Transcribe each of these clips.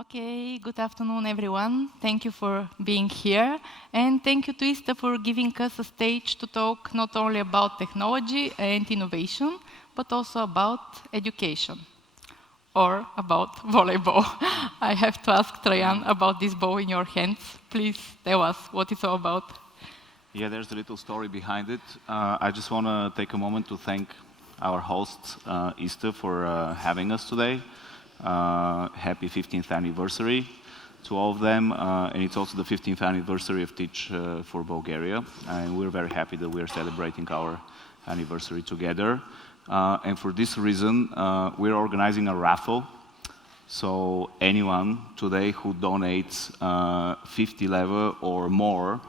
Okay, good afternoon, everyone. Thank you for being here. And thank you to ISTA for giving us a stage to talk not only about technology and innovation, but also about education or about volleyball. I have to ask Trayan about this ball in your hands. Please tell us what it's all about. Yeah, there's a little story behind it. I just want to take a moment to thank our hosts, ISTA, for having us today. Happy 15th anniversary to all of them. And it's also the 15th anniversary of Teach for Bulgaria. And we're very happy that we're celebrating our anniversary together. And for this reason, we're organizing a raffle. So anyone today who donates 50 level or more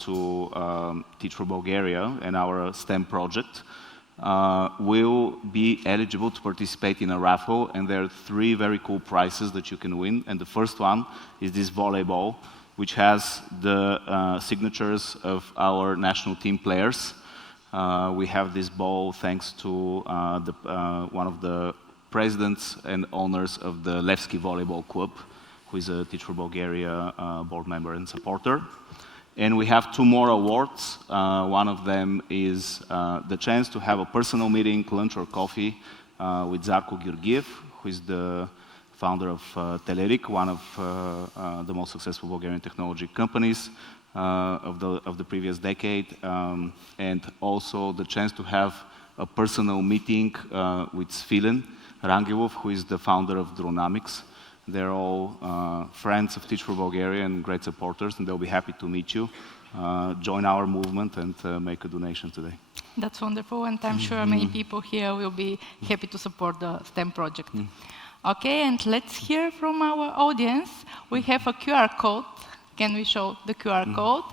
to Teach for Bulgaria and our STEM project will be eligible to participate in a raffle, and there are 3 very cool prizes that you can win. And the first one is this volleyball, which has the signatures of our national team players. We have this ball thanks to one of the presidents and owners of the Levski Volleyball Club, who is a Teach for Bulgaria board member and supporter. And we have 2 more awards. One of them is the chance to have a personal meeting, lunch or coffee with Georgieva, who is the founder of Telerik, one of the most successful Bulgarian technology companies of the previous decade. And also the chance to have a personal meeting with Svilen Rangelov, who is the founder of Dronamics. They're all friends of Teach for Bulgaria and great supporters, and they'll be happy to meet you. Join our movement and make a donation today. That's wonderful, and I'm sure many people here will be happy to support the STEM project. Okay, and let's hear from our audience. We have a QR code. Can we show the QR code?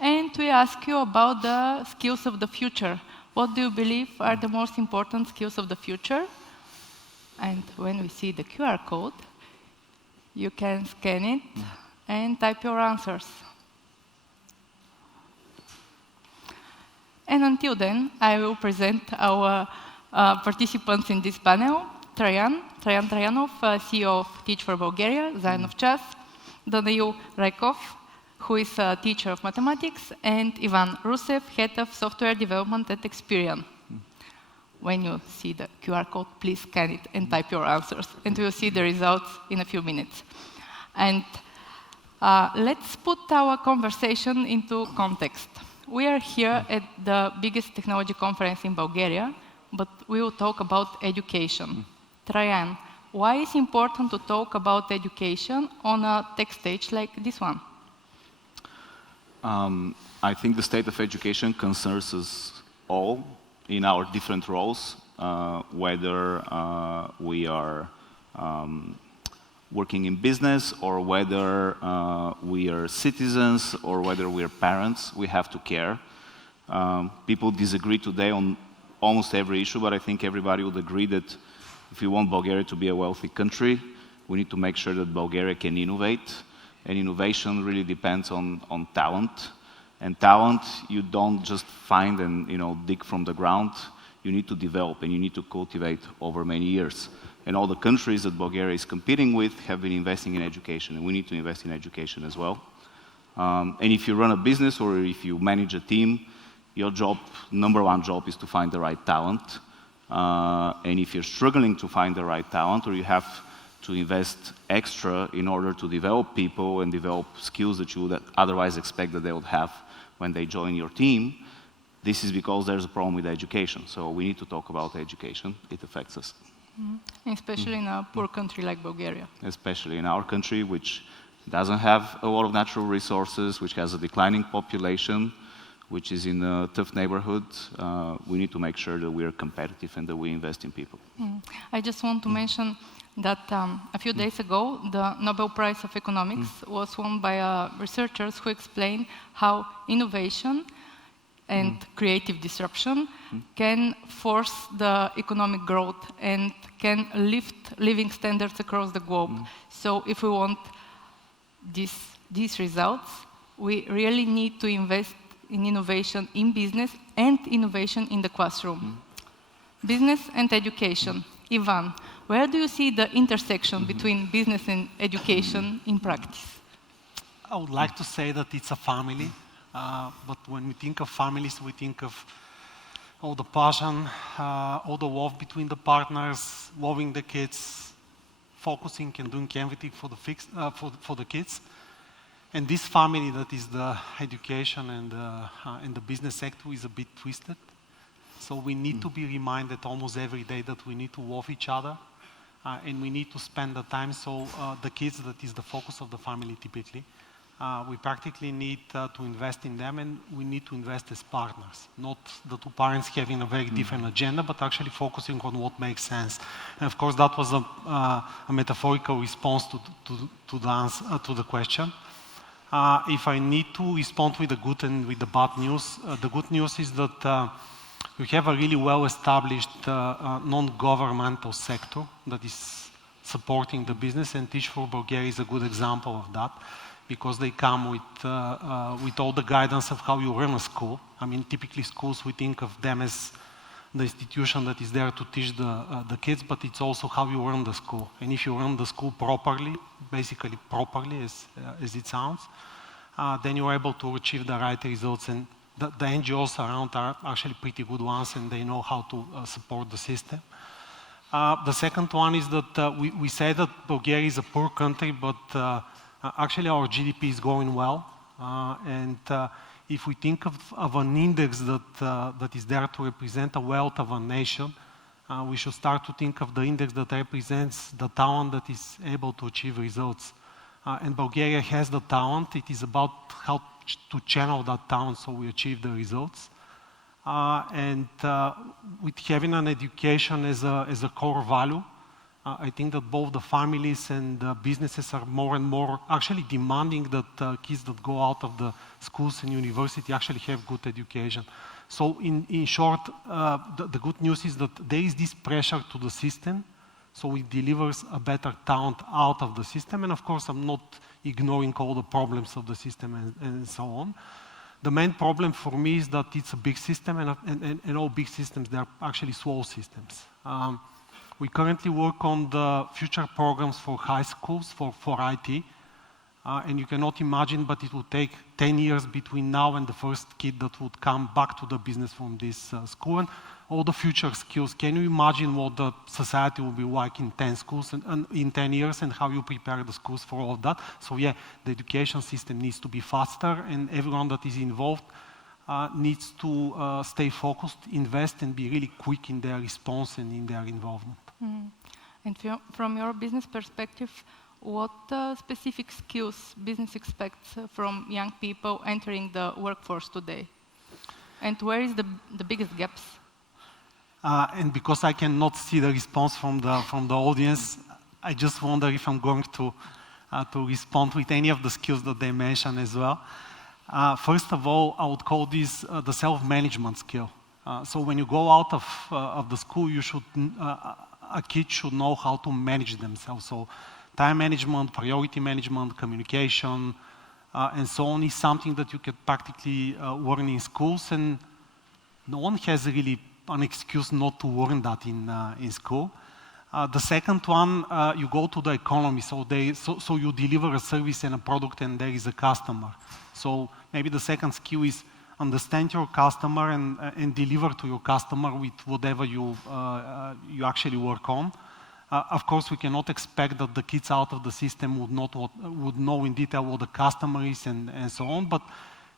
And we ask you about the skills of the future. What do you believe are the most important skills of the future? And when we see the QR code, you can scan it and type your answers. And until then, I will present our participants in this panel. Trayanov, CEO of Teach for Bulgaria, Zajedno, Danail Raykov, who is a teacher of mathematics, and Ivan Rusev, head of software development at Experian. When you see the QR code, please scan it and type your answers, and we'll see the results in a few minutes. And let's put our conversation into context. We are here at the biggest technology conference in Bulgaria, but we will talk about education. Trayan, why is it important to talk about education on a tech stage like this one? I think the state of education concerns us all in our different roles, whether we are working in business or whether we are citizens or whether we are parents, we have to care. People disagree today on almost every issue, but I think everybody would agree that if we want Bulgaria to be a wealthy country, we need to make sure that Bulgaria can innovate. And innovation really depends on talent. And talent, you don't just find and dig from the ground. You need to develop and you need to cultivate over many years. And all the countries that Bulgaria is competing with have been investing in education, and we need to invest in education as well. And if you run a business or if you manage a team, your number 1 job is to find the right talent. And if you're struggling to find the right talent, or you have to invest extra in order to develop people and develop skills that you would otherwise expect that they would have when they join your team, this is because there's a problem with education. So we need to talk about education. It affects us. Especially in a poor country like Bulgaria. Especially in our country, which doesn't have a lot of natural resources, which has a declining population, which is in a tough neighborhood. We need to make sure that we are competitive and that we invest in people. I just want to mention that a few days ago, the Nobel Prize of Economics was won by researchers who explained how innovation and creative disruption can force the economic growth and can lift living standards across the globe. So if we want these results, we really need to invest in innovation in business and innovation in the classroom. Business and education. Ivan, where do you see the intersection between business and education in practice? I would like to say that it's a family, but when we think of families, we think of all the passion, all the love between the partners, loving the kids, focusing and doing everything for the kids. And this family that is the education and the business sector is a bit twisted. So we need to be reminded almost every day that we need to love each other and we need to spend the time. So the kids, that is the focus of the family typically. We practically need to invest in them, and we need to invest as partners, not the two parents having a very different agenda, but actually focusing on what makes sense. And of course, that was a metaphorical response to the question. If I need to respond with the good and with the bad news, the good news is that we have a really well-established non-governmental sector that is supporting the business, and Teach for Bulgaria is a good example of that, because they come with all the guidance of how you run a school. I mean, typically schools, we think of them as the institution that is there to teach the kids, but it's also how you run the school. And if you run the school properly, basically properly as it sounds, then you're able to achieve the right results. And the NGOs around are actually pretty good ones, and they know how to support the system. The second one is that we say that Bulgaria is a poor country, but actually our GDP is going well. And if we think of an index that is there to represent the wealth of a nation, we should start to think of the index that represents the talent that is able to achieve results. And Bulgaria has the talent. It is about how to channel that talent so we achieve the results. And with having an education as a core value, I think that both the families and the businesses are more and more actually demanding that kids that go out of the schools and university actually have good education. So in short, the good news is that there is this pressure to the system, so it delivers a better talent out of the system. And of course, I'm not ignoring all the problems of the system and so on. The main problem for me is that it's a big system, and all big systems, they're actually small systems. We currently work on the future programs for high schools for IT. And you cannot imagine, but it would take 10 years between now and the first kid that would come back to the business from this school. And all the future skills, can you imagine what the society will be like in 10 schools and in 10 years, and how you prepare the schools for all of that? So yeah, the education system needs to be faster, and everyone that is involved needs to stay focused, invest, and be really quick in their response and in their involvement. Mm. And from your business perspective, what specific skills business expects from young people entering the workforce today? And where is the biggest gaps? And because I cannot see the response from the audience, I just wonder if I'm going to respond with any of the skills that they mentioned as well. First of all, I would call this the self-management skill. So when you go out of the school, a kid should know how to manage themselves. So time management, priority management, communication, and so on is something that you can practically learn in schools, and no one has really an excuse not to learn that in school. The second one, you go to the economy, so you deliver a service and a product, and there is a customer. So maybe the second skill is understand your customer and deliver to your customer with whatever you actually work on. Of course, we cannot expect that the kids out of the system would know in detail what the customer is and so on, but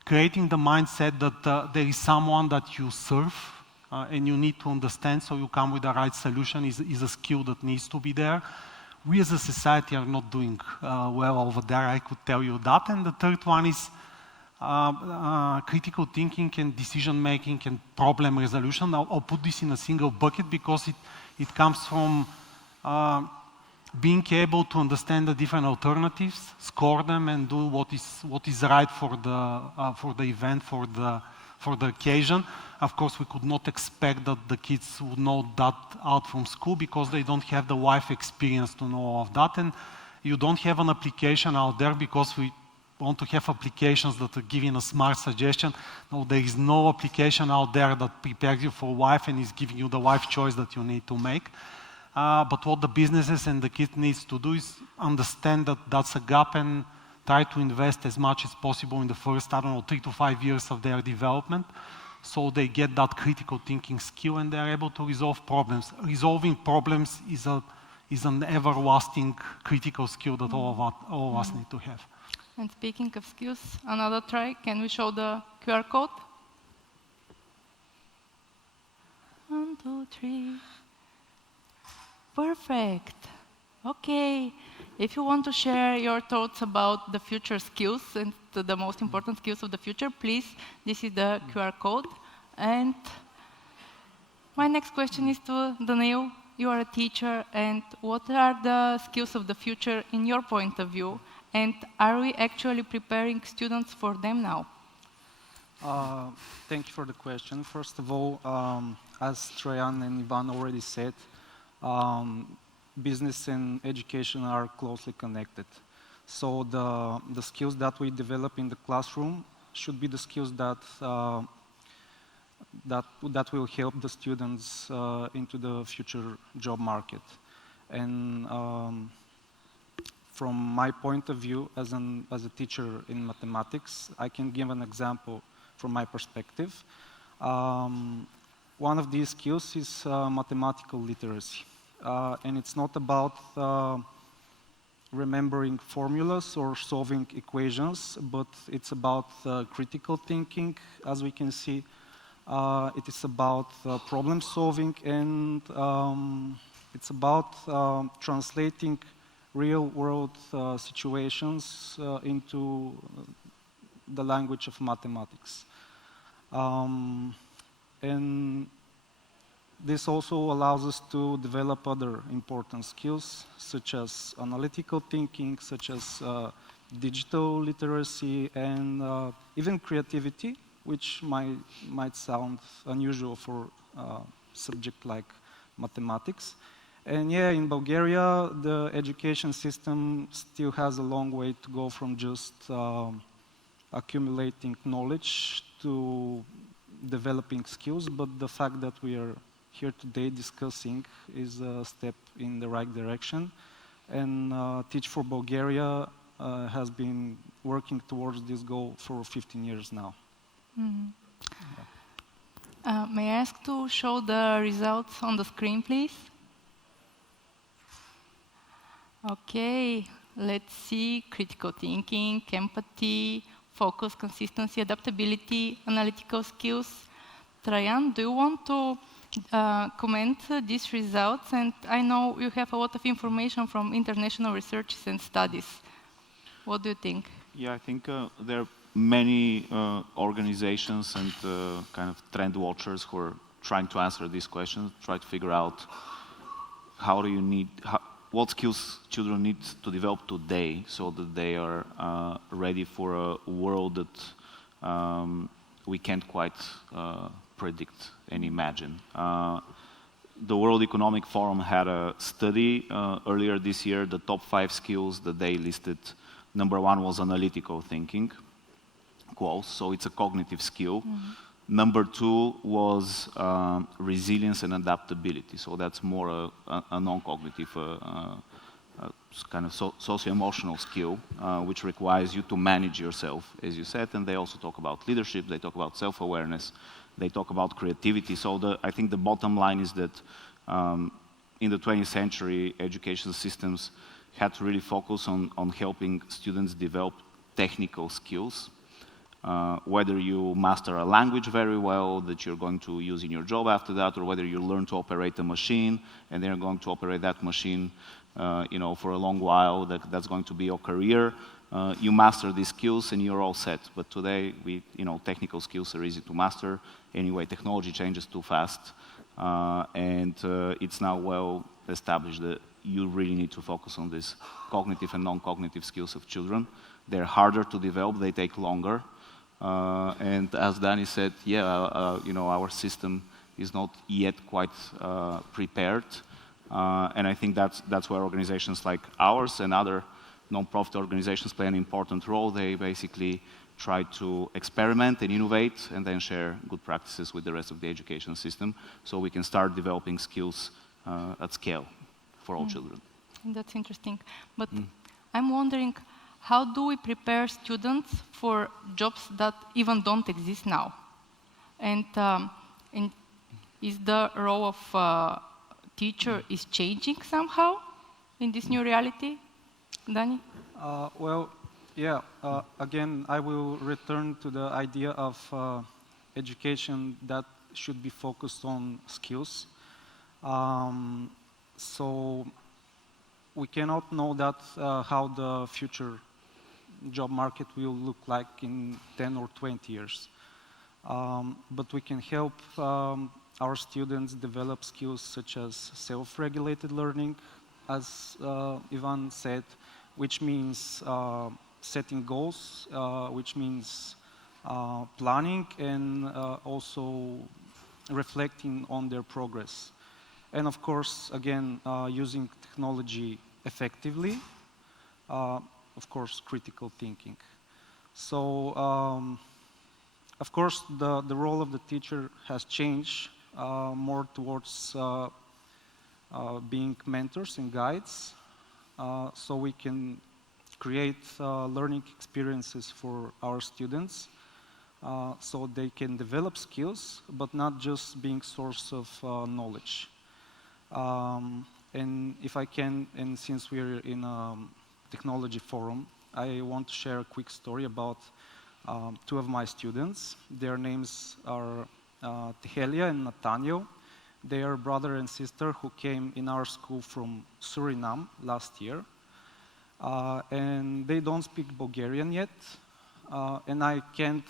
creating the mindset that there is someone that you serve and you need to understand, so you come with the right solution is a skill that needs to be there. We as a society are not doing well over there, I could tell you that. And the third one is critical thinking and decision making and problem resolution. I'll put this in a single bucket because it comes from being able to understand the different alternatives, score them, and do what is right for the event, for the occasion. Of course, we could not expect that the kids would know that out from school because they don't have the life experience to know all of that, and you don't have an application out there because we want to have applications that are giving a smart suggestion. No, there is no application out there that prepares you for life and is giving you the life choice that you need to make. But what the businesses and the kids needs to do is understand that that's a gap and try to invest as much as possible in the first, 3 to 5 years of their development, so they get that critical thinking skill and they're able to resolve problems. Resolving problems is an everlasting critical skill that all of us need to have. And speaking of skills, another try. Can we show the QR code? 1, 2, 3. Perfect. Okay. If you want to share your thoughts about the future skills and the most important skills of the future, please, this is the QR code. And my next question is to Danail. You are a teacher, and what are the skills of the future in your point of view? And are we actually preparing students for them now? Thank you for the question. First of all, as Trayan and Ivan already said, business and education are closely connected. So the skills that we develop in the classroom should be the skills that will help the students into the future job market. And from my point of view as a teacher in mathematics, I can give an example from my perspective. One of these skills is mathematical literacy. And it's not about remembering formulas or solving equations, but it's about critical thinking, as we can see. It is about problem solving, and it's about translating real-world situations into the language of mathematics. And this also allows us to develop other important skills, such as analytical thinking, such as digital literacy, and even creativity, which might sound unusual for a subject like mathematics. And yeah, in Bulgaria, the education system still has a long way to go from just accumulating knowledge to developing skills, but the fact that we are here today discussing is a step in the right direction. And Teach for Bulgaria has been working towards this goal for 15 years now. Mm-hmm. May I ask to show the results on the screen, please? Okay, let's see. Critical thinking, empathy, focus, consistency, adaptability, analytical skills. Trayan, do you want to comment these results? And I know you have a lot of information from international researches and studies. What do you think? Yeah, I think there are many organizations and kind of trend watchers who are trying to answer these questions, try to figure out what skills children need to develop today so that they are ready for a world that we can't quite predict and imagine. The World Economic Forum had a study earlier this year. The top 5 skills that they listed, number 1 was analytical thinking, so it's a cognitive skill. Mm-hmm. Number 2 was resilience and adaptability, so that's more a non-cognitive kind of socio-emotional skill, which requires you to manage yourself, as you said, and they also talk about leadership, they talk about self-awareness, they talk about creativity. So I think the bottom line is that in the 20th century, education systems had to really focus on helping students develop technical skills, whether you master a language very well that you're going to use in your job after that, or whether you learn to operate a machine and then you're going to operate that machine for a long while, that's going to be your career. You master these skills and you're all set. But today, technical skills are easy to master. Anyway, technology changes too fast. And it's now well established that you really need to focus on these cognitive and non-cognitive skills of children. They're harder to develop, they take longer. And as Danny said, our system is not yet quite prepared. And I think that's where organizations like ours and other non-profit organizations play an important role. They basically try to experiment and innovate and then share good practices with the rest of the education system so we can start developing skills at scale. for all children. That's interesting. But I'm wondering, how do we prepare students for jobs that even don't exist now? And is the role of teacher is changing somehow in this new reality? Dani? Well, yeah, again, I will return to the idea of education that should be focused on skills. So we cannot know that how the future job market will look like in 10 or 20 years. But we can help our students develop skills such as self-regulated learning, as Ivan said, which means setting goals, which means planning and also reflecting on their progress. And of course, again, using technology effectively, of course, critical thinking. So, of course, the role of the teacher has changed more towards being mentors and guides, so we can create learning experiences for our students, so they can develop skills, but not just being source of knowledge. And if I can, and since we're in a technology forum, I want to share a quick story about two of my students. Their names are Tehelia and Nathaniel. They are brother and sister who came in our school from Suriname last year. And they don't speak Bulgarian yet. And I can't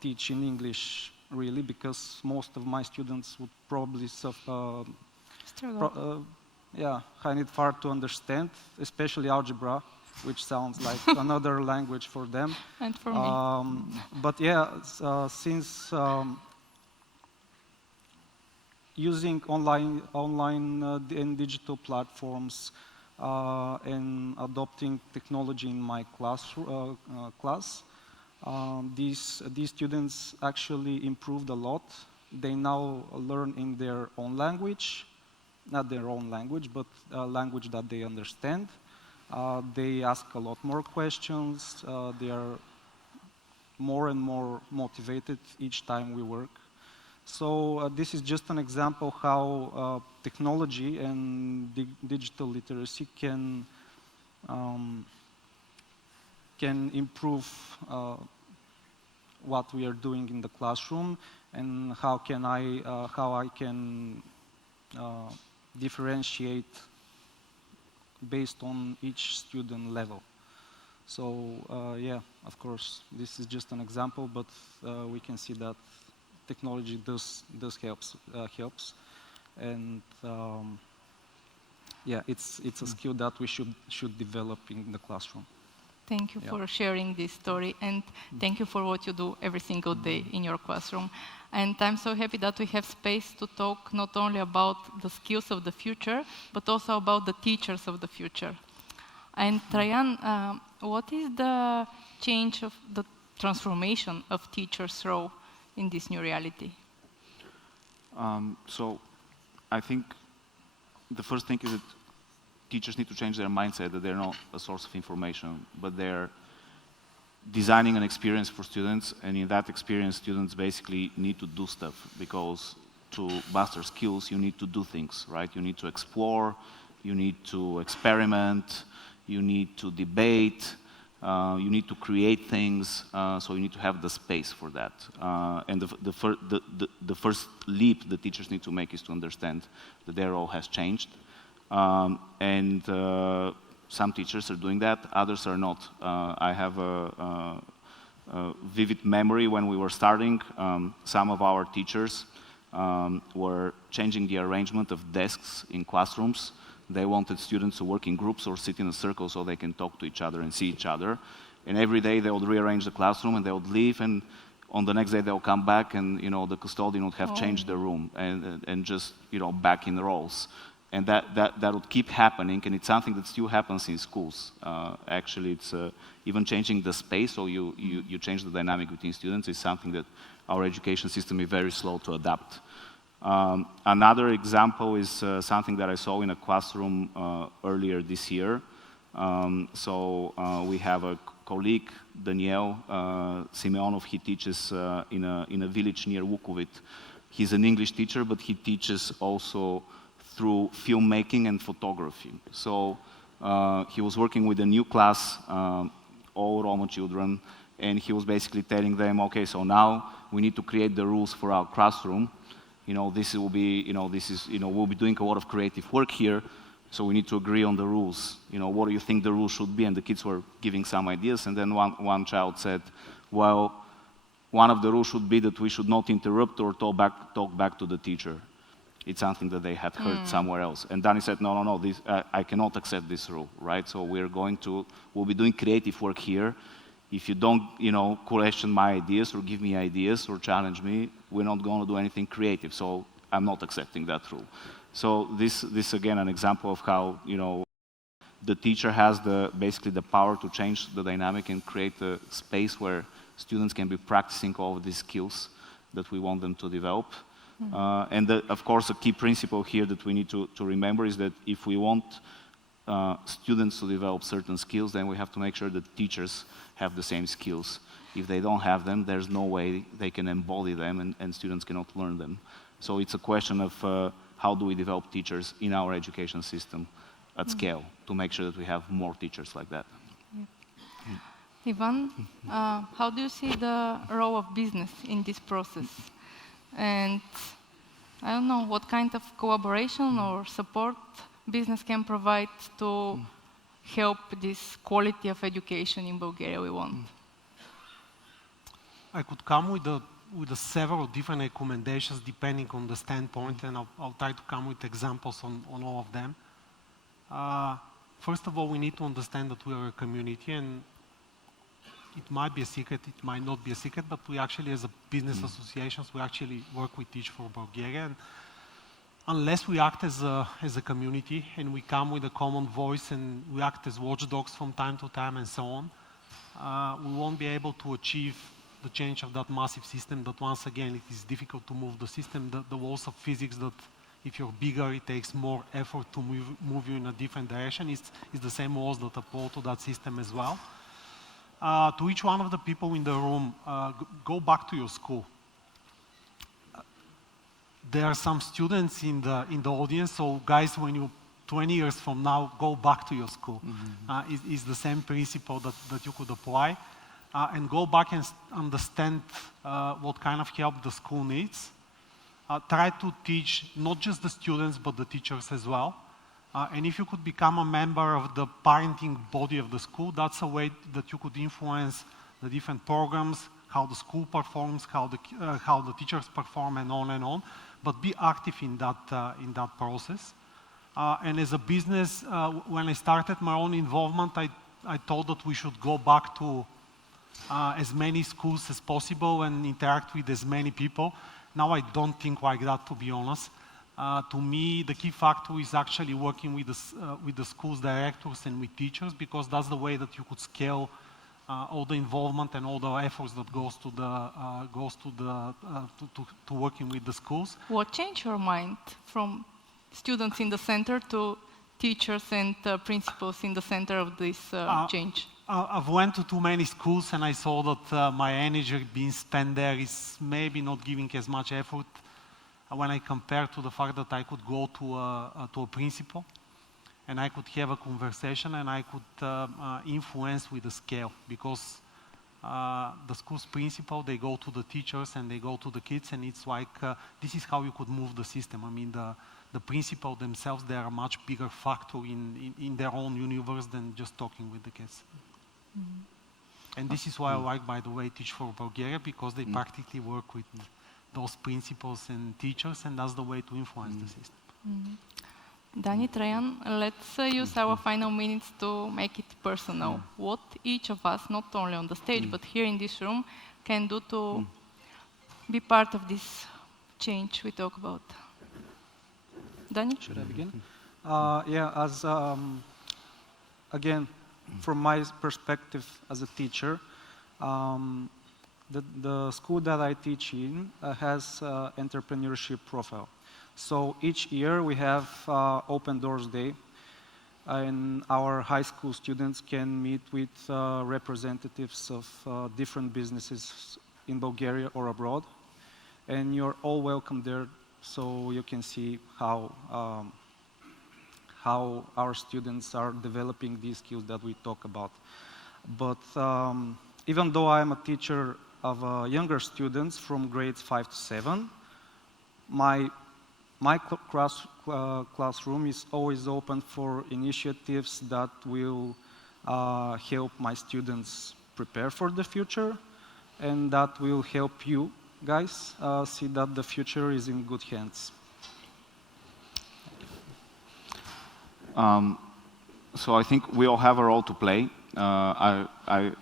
teach in English really, because most of my students would probably find it hard to understand, especially algebra, which sounds like another language for them. And for me. But yeah, since using online and digital platforms and adopting technology in my class, these students actually improved a lot. They now learn in their own language, not their own language, but a language that they understand. They ask a lot more questions. They are more and more motivated each time we work. So this is just an example how technology and digital literacy can improve what we are doing in the classroom, and how I can differentiate based on each student level. So yeah, of course, this is just an example, but we can see that technology does helps, and yeah, it's a skill that we should develop in the classroom. Thank you for sharing this story, and thank you for what you do every single day in your classroom. And I'm so happy that we have space to talk not only about the skills of the future, but also about the teachers of the future. And Trayan, what is the change of the transformation of teachers' role in this new reality? So I think the first thing is that teachers need to change their mindset that they're not a source of information, but they're designing an experience for students, and in that experience, students basically need to do stuff, because to master skills, you need to do things, right? You need to explore, you need to experiment, you need to debate, you need to create things, so you need to have the space for that. And the first leap the teachers need to make is to understand that their role has changed. And some teachers are doing that, others are not. I have a vivid memory when we were starting. Some of our teachers were changing the arrangement of desks in classrooms. They wanted students to work in groups or sit in a circle so they can talk to each other and see each other. And every day they would rearrange the classroom and they would leave, and on the next day they'll come back and the custodian would have changed the room and just back in the roles. And that would keep happening, and it's something that still happens in schools. Actually, it's even changing the space, so you change the dynamic between students, is something that our education system is very slow to adapt. Another example is something that I saw in a classroom earlier this year. We have a colleague, Danail Raykov. He teaches in a village near Vukovic. He's an English teacher, but he teaches also through filmmaking and photography. So he was working with a new class, all Roma children, and he was basically telling them, okay, so now we need to create the rules for our classroom. This will be, we'll be doing a lot of creative work here, so we need to agree on the rules. What do you think the rules should be? And the kids were giving some ideas, and then one child said, well, one of the rules should be that we should not interrupt or talk back to the teacher. It's something that they had heard somewhere else. And Danny said, no, I cannot accept this rule, right? So we'll be doing creative work here. If you don't, question my ideas or give me ideas or challenge me, we're not going to do anything creative. So I'm not accepting that rule. So this again, an example of how, the teacher has basically the power to change the dynamic and create a space where students can be practicing all of these skills that we want them to develop. And of course, a key principle here that we need to remember is that if we want students to develop certain skills, then we have to make sure that teachers have the same skills. If they don't have them, there's no way they can embody them and students cannot learn them. So it's a question of how do we develop teachers in our education system at scale to make sure that we have more teachers like that. Ivan, how do you see the role of business in this process? And I don't know, what kind of collaboration or support business can provide to help this quality of education in Bulgaria we want? I could come with several different recommendations depending on the standpoint, and I'll try to come with examples on all of them. First of all, we need to understand that we are a community, and it might be a secret, it might not be a secret, but we actually, as a business associations, we actually work with Teach for Bulgaria. And unless we act as a community and we come with a common voice and we act as watchdogs from time to time and so on, we won't be able to achieve the change of that massive system that, once again, it is difficult to move the system. The laws of physics that if you're bigger, it takes more effort to move you in a different direction. It's the same laws that apply to that system as well. To each one of the people in the room, go back to your school. There are some students in the audience, so guys, when you 20 years from now, go back to your school. It's the same principle that you could apply. And go back and understand what kind of help the school needs. Try to teach not just the students, but the teachers as well. And if you could become a member of the parenting body of the school, that's a way that you could influence the different programs, how the school performs, how the teachers perform, and on and on. But be active in that process. And as a business, when I started my own involvement, I thought that we should go back to as many schools as possible and interact with as many people. Now I don't think like that, to be honest. To me, the key factor is actually working with the schools directors and with teachers, because that's the way that you could scale all the involvement and all the efforts that goes to working with the schools. What changed your mind from students in the center to teachers and principals in the center of this change? I've went to too many schools and I saw that my energy being spent there is maybe not giving as much effort when I compare to the fact that I could go to a principal and I could have a conversation and I could influence with the scale, because the school's principal, they go to the teachers and they go to the kids, and it's like, this is how you could move the system. I mean, the principal themselves, they are a much bigger factor in their own universe than just talking with the kids. And this is why I like, by the way, Teach for Bulgaria, because they practically work with those principals and teachers, and that's the way to influence the system. Dani, Trayan, let's use our final minutes to make it personal. What each of us, not only on the stage, but here in this room, can do to be part of this change we talk about. Dani? Should I begin? Again, from my perspective as a teacher, the school that I teach in has entrepreneurship profile. So each year we have Open Doors Day, and our high school students can meet with representatives of different businesses in Bulgaria or abroad. And you're all welcome there, so you can see how our students are developing these skills that we talk about. But even though I'm a teacher of younger students from grades 5 to 7, my classroom is always open for initiatives that will help my students prepare for the future, and that will help you guys see that the future is in good hands. So I think we all have a role to play. I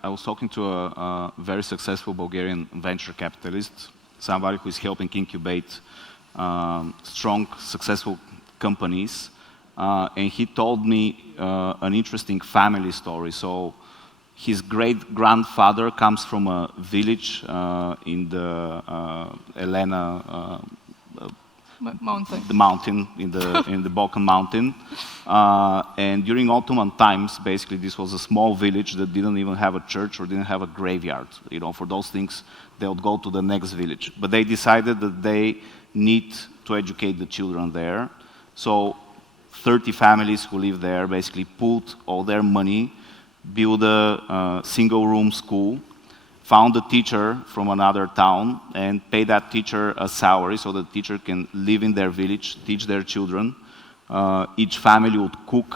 was talking to a very successful Bulgarian venture capitalist, somebody who is helping incubate strong, successful companies, and he told me an interesting family story. So his great-grandfather comes from a village in the Elena Mountain. the mountain in the Balkan mountain, and during Ottoman times, basically this was a small village that didn't even have a church or didn't have a graveyard. You know, for those things, they would go to the next village. But they decided that they need to educate the children there. So 30 families who live there basically put all their money, build a single-room school, found a teacher from another town, and pay that teacher a salary so the teacher can live in their village, teach their children. Each family would cook,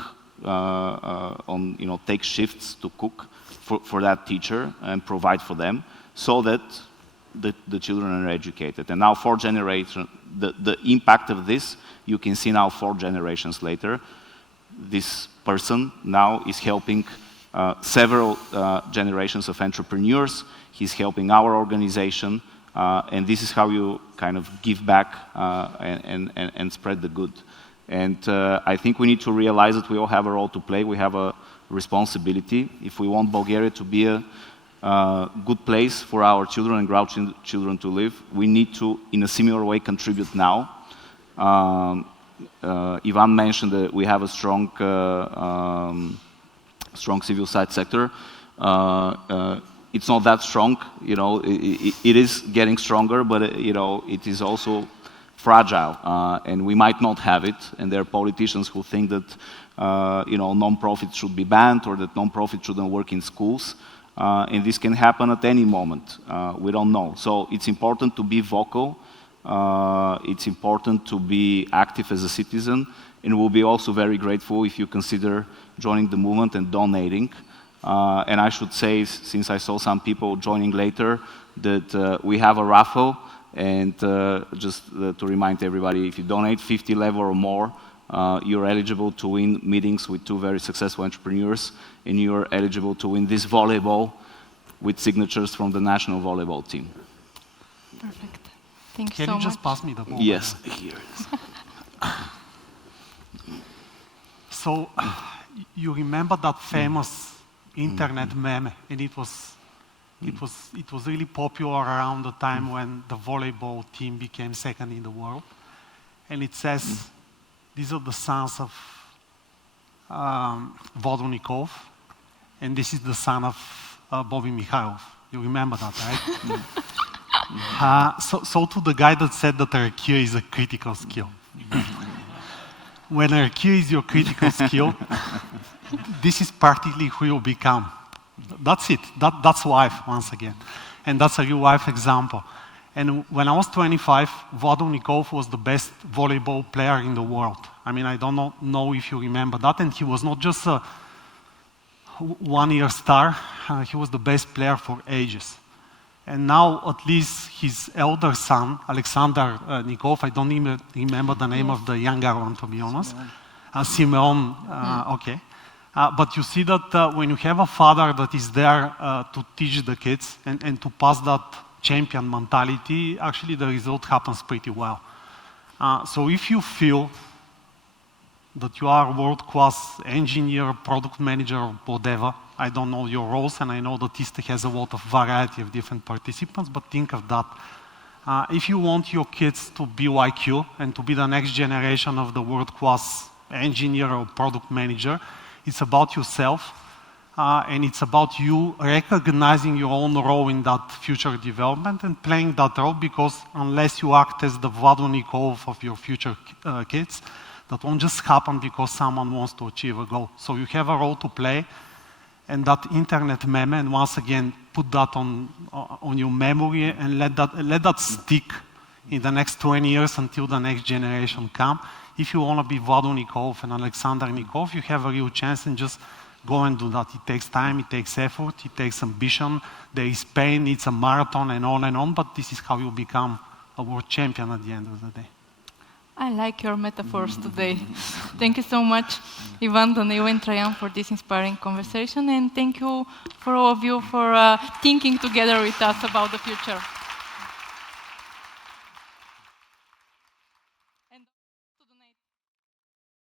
take shifts to cook for that teacher and provide for them so that the children are educated. And now 4 generations, the impact of this, you can see now 4 generations later. This person now is helping several generations of entrepreneurs. He's helping our organization, and this is how you kind of give back and spread the good. And I think we need to realize that we all have a role to play. We have a responsibility. If we want Bulgaria to be a good place for our children and grandchildren to live, we need to, in a similar way, contribute now. Ivan mentioned that we have a strong civil side sector. It's not that strong, it is getting stronger, but it is also fragile, and we might not have it. And there are politicians who think that non-profits should be banned or that non-profits shouldn't work in schools, and this can happen at any moment. We don't know. So it's important to be vocal. It's important to be active as a citizen, and we'll be also very grateful if you consider joining the movement and donating. And I should say, since I saw some people joining later, that we have a raffle, and just to remind everybody, if you donate 50 level or more, you're eligible to win meetings with 2 very successful entrepreneurs, and you're eligible to win this volleyball with signatures from the national volleyball team. Perfect. Thank you Can so you much. just pass me the ball? Yes, here it is. So, you remember that famous internet meme, and it was really popular around the time when the volleyball team became second in the world. And it says, these are the sons of Vodonikov, and this is the son of Bobby Mikhailov. You remember that, right? So to the guy that said that RQ is a critical skill. When RQ is your critical skill, this is practically who you become. That's it. That's life, once again. And that's a real life example. And when I was 25, Vodonikov was the best volleyball player in the world. I mean, I don't know if you remember that. And he was not just a one-year star. He was the best player for ages. And now, at least, his elder son, Alexander Nikov, I don't even remember the name of the younger one, to be honest. Simeon, okay. But you see that when you have a father that is there to teach the kids and to pass that champion mentality, actually the result happens pretty well. So if you feel that you are a world-class engineer, product manager, or whatever, I don't know your roles, and I know that ISTE has a lot of variety of different participants, but think of that. If you want your kids to be like you and to be the next generation of the world-class engineer or product manager, it's about yourself, and it's about you recognizing your own role in that future development and playing that role, because unless you act as the Vladonikov of your future kids, that won't just happen because someone wants to achieve a goal. So you have a role to play, and that internet meme, and once again, put that on your memory and let that stick in the next 20 years until the next generation come. If you want to be Vladonikov and Alexander Nikov, you have a real chance, and just go and do that. It takes time, it takes effort, it takes ambition, there is pain, it's a marathon and on, but this is how you become a world champion at the end of the day. I like your metaphors today. Thank you so much, Ivan, Danail, and Trayan, for this inspiring conversation, and thank you for all of you for thinking together with us about the future.